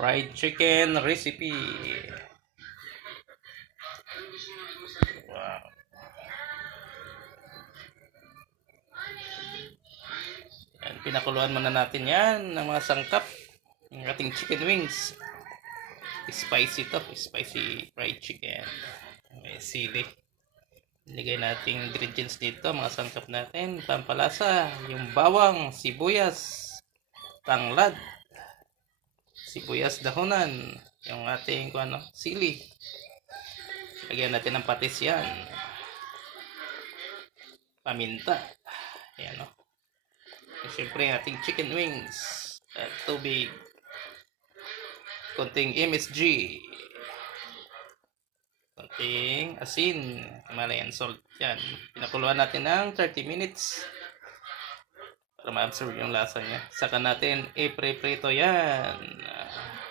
fried chicken recipe. Wow. Yan, pinakuluan muna natin yan ng mga sangkap ng ating chicken wings. Spicy to, spicy fried chicken. May sili. Nilagay nating ingredients dito, mga sangkap natin, pampalasa, yung bawang, sibuyas, tanglad, sibuyas dahonan, yung ating sili. Lagyan natin ng patis yan. Paminta. Ayan o. Siyempre ating chicken wings. At tubig. Konting MSG. Konting asin. Himalayan salt. Yan. Pinakuluan natin ng 30 minutes. Para ma-absorb yung lasa niya. Saka natin i-prito yan.